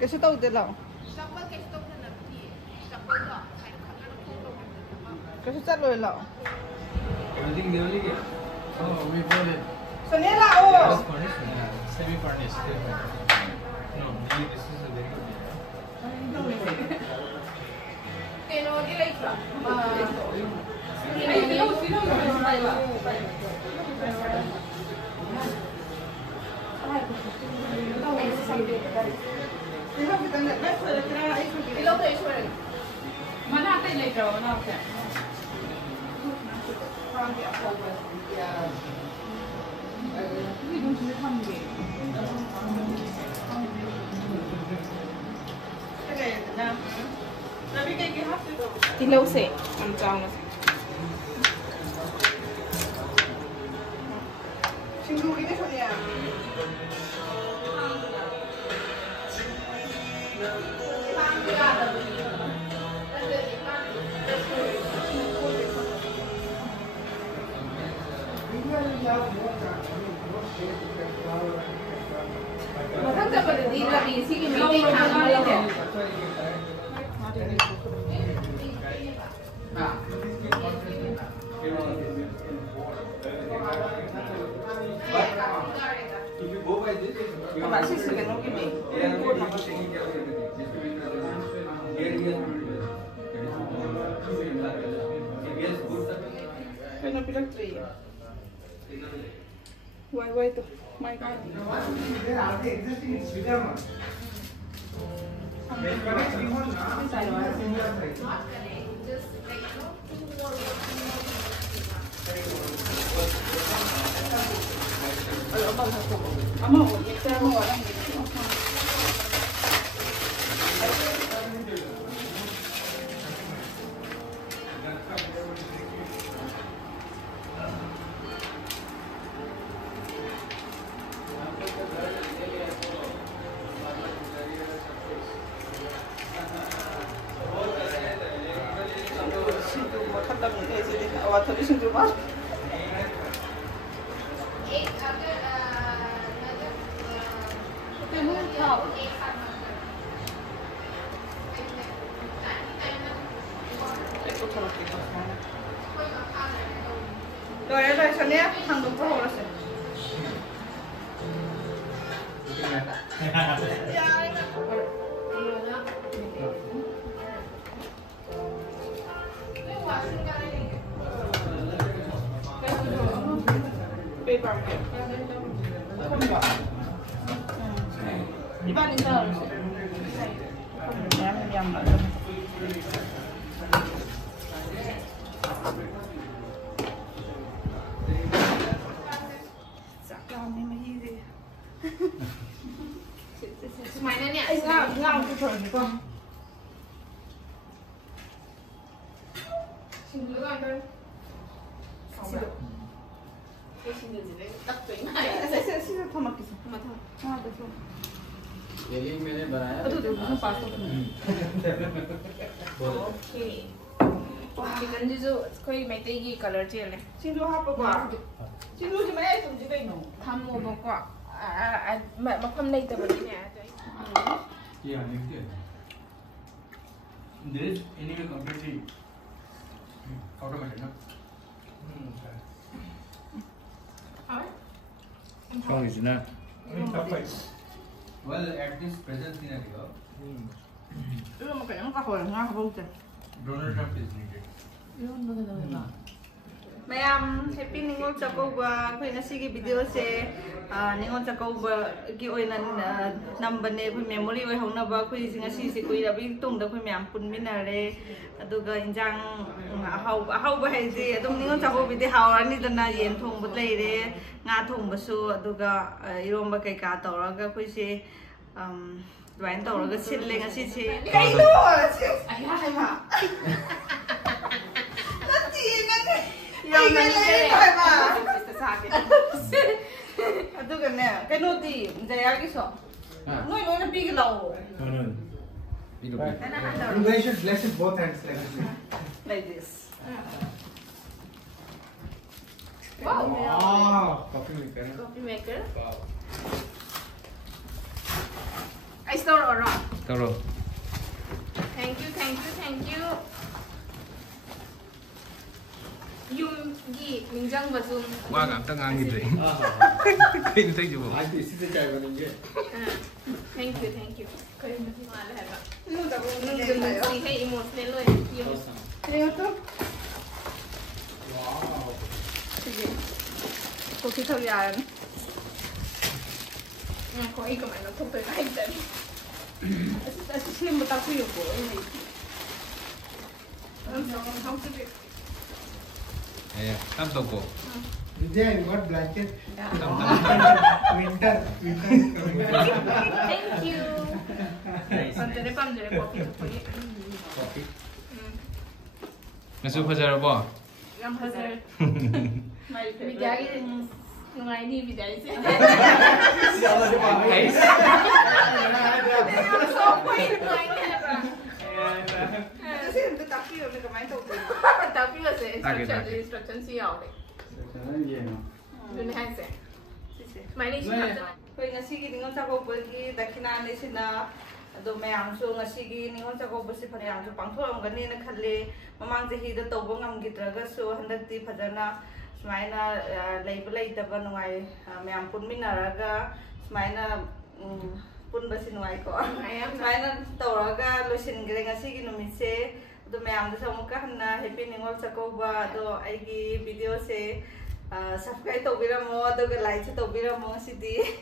कैसे तो उधर लाओ कैसे चलो लाओ सुनिए लाओ semi furnished. No, maybe this is a very good idea. Can you like Ilaw se, ang tawag. Singgu ini soalnya. Masang sa pagdira ni sige meeting ang If you go by this, you Apa sih sekarang gini? Kena bilang 3 ya? Why tuh? My God. Rồi đây cho nè, thằng đúng có hồ là sẽ. Paper. Không có. Đi bán đi sao? Em nhầm lại. Mainnya ni. Ngao tu thôi con. Xin lỗi anh. Xin lỗi. Xin lỗi gì đấy? Tắt tuyến này. Xin lỗi thôi mà kìa. Mà thôi. हाँ देखो ये link मैंने बनाया तो देखो पास तो okay chicken जी जो कोई मैते की कलर चले सिंधु हाँ पकवा सिंधु जी मैं तुम जी कहीं नो हम वो बको mà không đây từ bên này Yeah, next year. This anyway completely automated, no? How is that? Well, at this present scenario, 이거 뭐 그냥 가서 그냥 가볼게 Donald Trump is needed. Mayam, happy Ningol Chakoubase. Koi nasi video se Ningol Chakoubase ki oina number ne koi memory oi hona ba koi singa si koi rabi tung da koi mayam pun minare aduga injang ahau ba hai ji adum Ningol Chakoubase de hawani dana yen thong bu lei re nga thong ba su aduga iromba kai ka tawraga koi se dwain tawraga sille nga si se kai no ai ha Yang nanti aduh kan ya, kan nanti jaya kisah. Noi na big lau. No. You guys should bless it both hands Like this. wow Wow, coffee maker. coffee maker I store oro. Toro. Thank you, thank you, thank you. Yung gi mingjang basum. Wah, gak tengah gitu. Ini saya coba. आज तो इसी से चाय बनेंगे Thank you, thank you. Kaya mas mahal ba? Nung tapo Nung nung gusto kay emotional lo yung Ano to? Sige. Kopi tao yan. ko ay kumain ng tutoy na higdan. Kasi slim mo tapo yung po. How to be? Eh, tam toko. Vijay, you got blanket? Tam. Winter is coming. Thank you. Pamdere coffee tutoy. Coffee. Nasupa sa po. Yung hazard. My Bigay nung ay ni bigay siya. Guys. So point like Kasi hindi tapo yun. May kamain tao po. Tapi kasi instruction siya ako. Doon na siya. May ni siya. Kaya ngasigi Ningol Chakoubase Dakhina ni sina ado mayam so ngasigi Ningol Chakoubase parehang so pangthoramgani na khalle mamang jahi da tawba ngamgidraga so handakti phajana sumaina leiba leitaba nungai mayam punminaraga sumaina punbasi nungai ko sumaina tawraga loisingre ngasigi numise ado mayam da samuka hanna happy Ningol Chakoubase ado aigi video se subscribe tawbiramo ado like tawbiramo sidi